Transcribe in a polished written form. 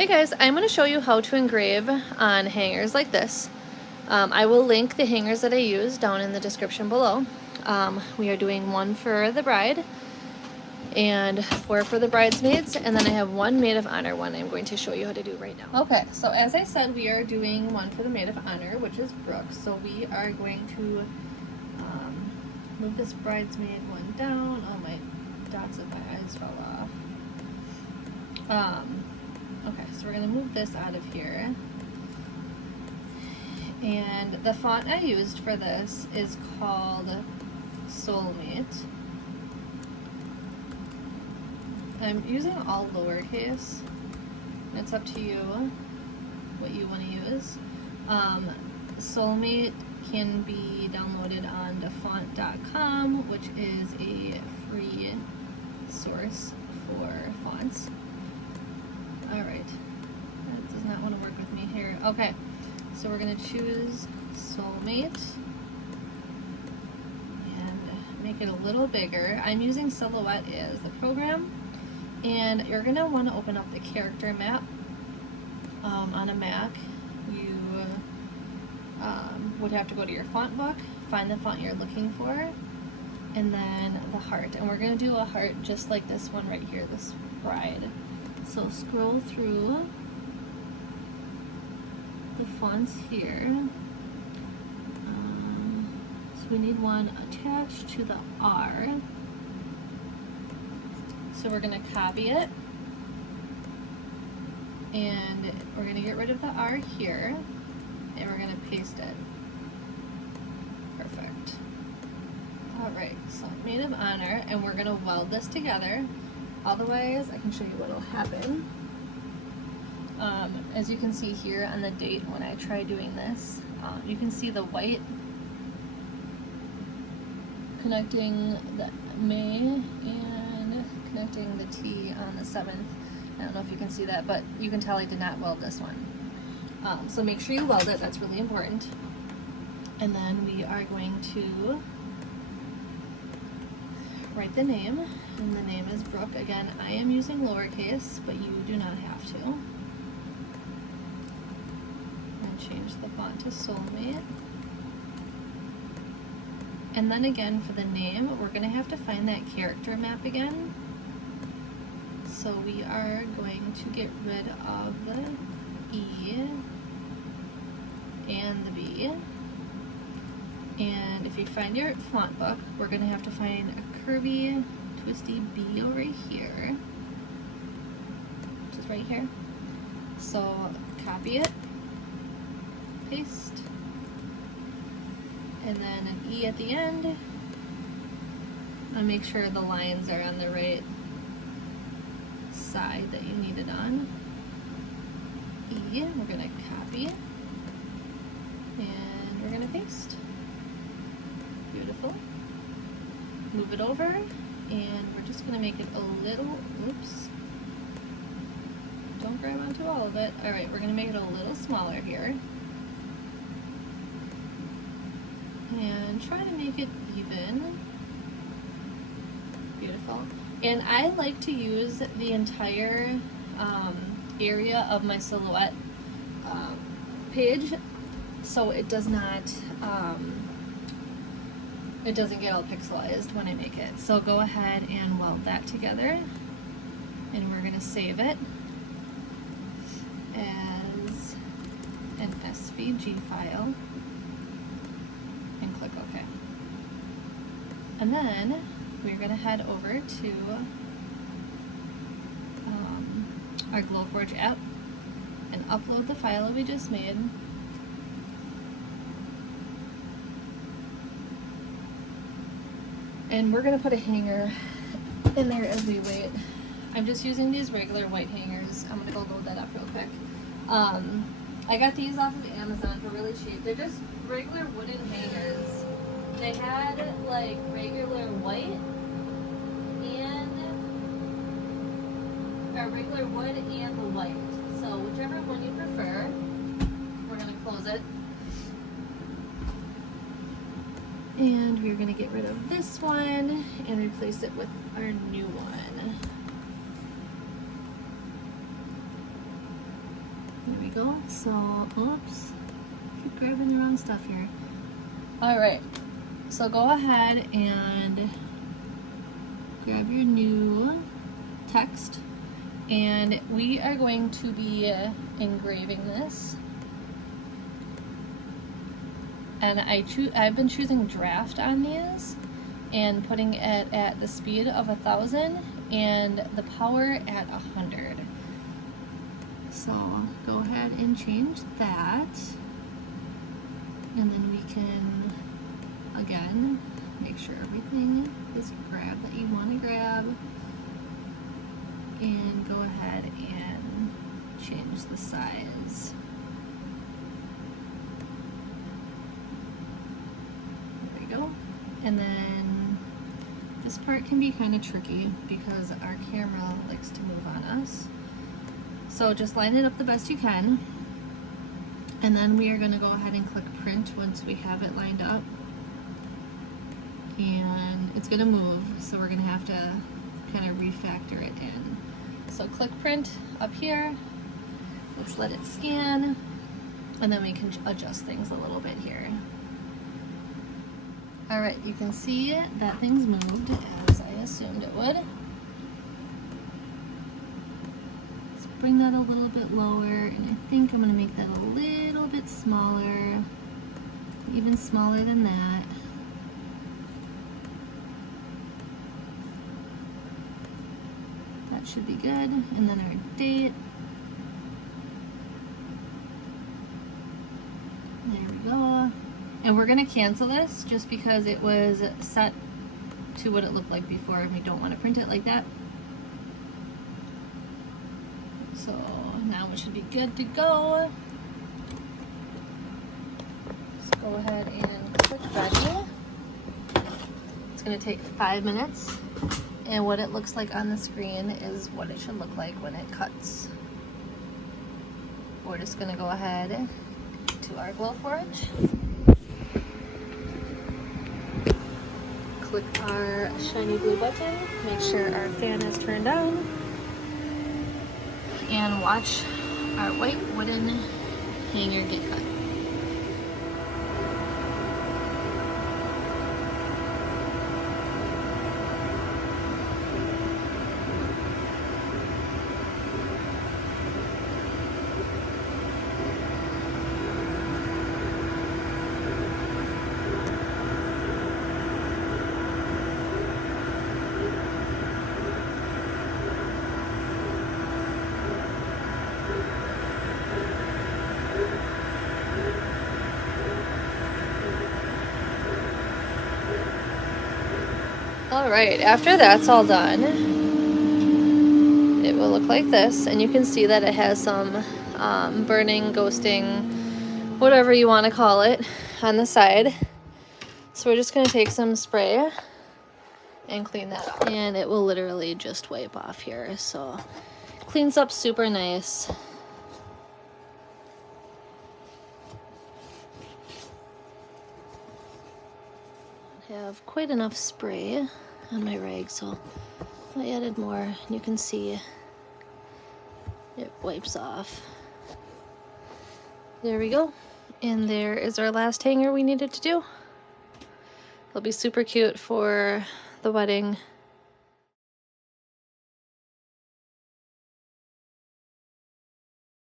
Hey guys, I'm going to show you how to engrave on hangers like this. I will link the hangers that I use down in the description below. We are doing one for the bride and four for the bridesmaids, and then I have one maid of honor one I'm going to show you how to do right now. Okay, so as I said, we are doing one for the maid of honor, which is Brooke. So we are going to move this bridesmaid one down. Oh, my dots of my eyes fell off. Okay, so we're going to move this out of here. And the font I used for this is called Soulmate. I'm using all lowercase. It's up to you what you want to use. Soulmate can be downloaded on dafont.com, which is a free source for fonts. Alright, that does not want to work with me here. Okay, so we're going to choose Soulmate and make it a little bigger. I'm using Silhouette as the program, and you're going to want to open up the character map on a Mac. You would have to go to your font book, find the font you're looking for, and then the heart. And we're going to do a heart just like this one right here, this bride. So scroll through the fonts here. So we need one attached to the R. So we're going to copy it. And we're going to get rid of the R here. And we're going to paste it. Perfect. Alright, so maid of honor. And we're going to weld this together. Otherwise, I can show you what will happen. As you can see here on the date when I try doing this, you can see the white connecting the May and connecting the T on the 7th. I don't know if you can see that, but you can tell I did not weld this one. So make sure you weld it, that's really important. And then we are going to write the name, and the name is Brooke. Again, I am using lowercase, but you do not have to. And change the font to Soulmate. And then again, for the name, we're going to have to find that character map again. So we are going to get rid of the E and the B. And if you find your font book, we're going to have to find a curvy, twisty B over here, which is right here. So copy it, paste, and then an E at the end, and make sure the lines are on the right side that you need it on. E, we're going to copy, and we're going to paste. Beautiful. Move it over, and we're just going to make it a little, oops, don't grab onto all of it. Alright, we're going to make it a little smaller here. And try to make it even. Beautiful. And I like to use the entire area of my Silhouette page so it does not it doesn't get all pixelized when I make it. So go ahead and weld that together, and we're going to save it as an SVG file and click OK. And then we're going to head over to our Glowforge app and upload the file we just made. And we're going to put a hanger in there as we wait. I'm just using these regular white hangers. I'm going to go load that up real quick. I got these off of Amazon for really cheap. They're just regular wooden hangers. They had like regular white and regular wood and the white. So whichever one you prefer, we're going to close it. And we're going to get rid of this one and replace it with our new one. go. So, oops, keep grabbing the wrong stuff here. All right, so go ahead and grab your new text, and we are going to be engraving this. And I've been choosing draft on these and putting it at the speed of 1,000 and the power at 100. So go ahead and change that, and then we can again make sure everything is grabbed that you want to grab, and go ahead and change the size. There we go. And then this part can be kind of tricky because our camera likes to move on us. So just line it up the best you can, and then we are going to go ahead and click print once we have it lined up. And it's going to move, so we're going to have to kind of refactor it in. So click print up here, let's let it scan, and then we can adjust things a little bit here. Alright, you can see that thing's moved as I assumed it would. Let's bring that a little bit lower, and I think I'm going to make that a little bit smaller, even smaller than that. That should be good. And then our date. There we go. And we're going to cancel this just because it was set to what it looked like before, and we don't want to print it like that. So now it should be good to go. Let's go ahead and click ready. It's going to take 5 minutes, and what it looks like on the screen is what it should look like when it cuts. We're just going to go ahead to our glowforge. Click our shiny blue button, make sure our fan is turned on, and watch our white wooden hanger get cut. Alright, after that's all done, it will look like this, and you can see that it has some burning, ghosting, whatever you want to call it, on the side. So we're just going to take some spray and clean that up. And it will literally just wipe off here, so cleans up super nice. I have quite enough spray on my rag, so I added more. You can see it wipes off. There we go. And there is our last hanger we needed to do. It'll be super cute for the wedding.